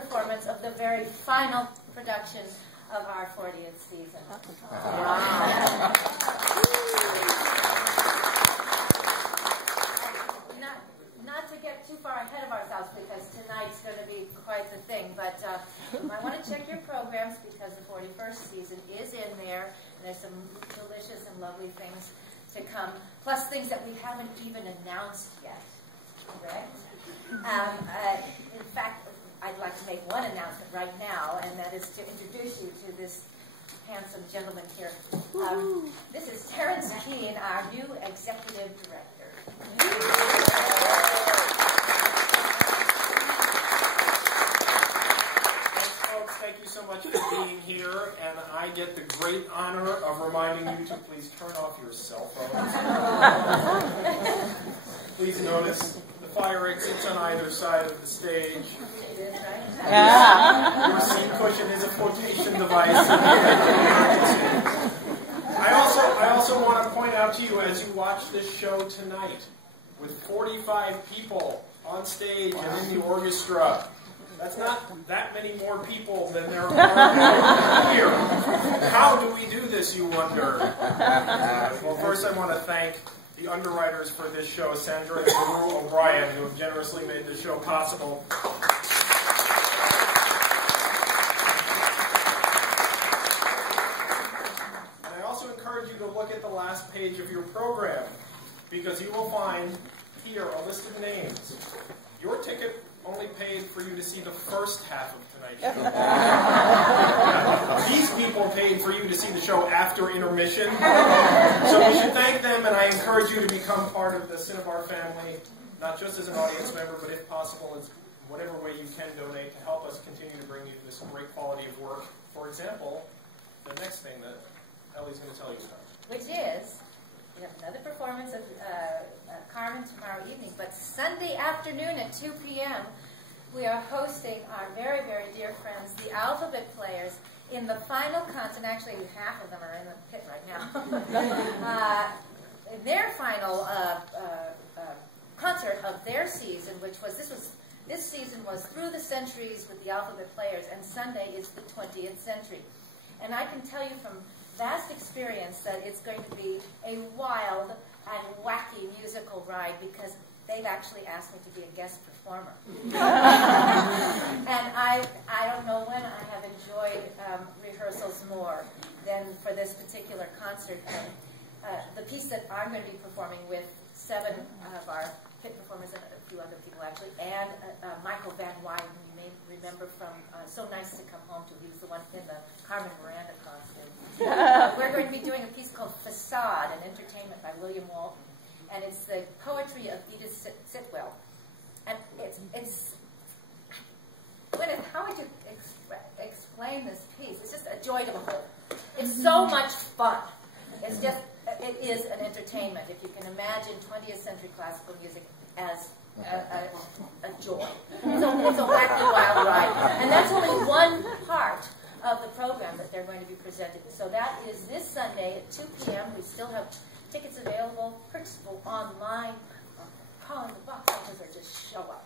performance of the very final production of our 40th season. Not to get too far ahead of ourselves, because tonight's going to be quite the thing, but I want to check your programs, because the 41st season is in there, and there's some delicious and lovely things to come, plus things that we haven't even announced yet, correct? In fact, I'd like to make one announcement right now, and that is to introduce you to this handsome gentleman here. This is Terence Keane, our new executive director. Thank you so much for being here, and I get the great honor of reminding you to please turn off your cell phones. Please notice the fire exits on either side of the stage. Yeah. Your seat cushion is a flotation device. I also want to point out to you, as you watch this show tonight, with 45 people on stage and in the orchestra, that's not that many more people than there are here. How do we do this, you wonder? Well, first I want to thank the underwriters for this show, Sandra and Drew O'Brien, who have generously made this show possible. And I also encourage you to look at the last page of your program, because you will find here a list of names. Your ticket only paid for you to see the first half of tonight's show. These people paid for you to see the show after intermission. So we should thank them, and I encourage you to become part of the Cinnabar family, not just as an audience member, but if possible, in whatever way you can donate to help us continue to bring you this great quality of work. For example, the next thing that Elly's going to tell you about. Which is, we have another performance of Carmen tomorrow evening, but Sunday afternoon at 2 p.m., we are hosting our very, very dear friends, the Alphabet Players, in the final concert. Actually, half of them are in the pit right now. Their final concert of their season, this season was Through the Centuries with the Alphabet Players, and Sunday is the 20th century. And I can tell you from vast experience that it's going to be a wild and wacky musical ride, because they've actually asked me to be a guest performer. And I don't know when I have enjoyed rehearsals more than for this particular concert. The piece that I'm going to be performing with 7 of our pit performers and a few other people actually, and Michael Van Wyden, who you may remember from So Nice to Come Home To. He was the one in the Carmen Miranda costume. We're going to be doing a piece called Facade, an entertainment by William Walton. And it's the poetry of Edith Sitwell. And it's Gwyneth, how would you explain this piece? It's just a joy to behold. It's so much fun. It's just, it is an entertainment. If you can imagine 20th century classical music as a joy. It's a wacky, wild ride. And that's only one part of the program that they're going to be presented. So that is this Sunday at 2 p.m. We still have tickets available, purchasable online. Call in the box office or just show up.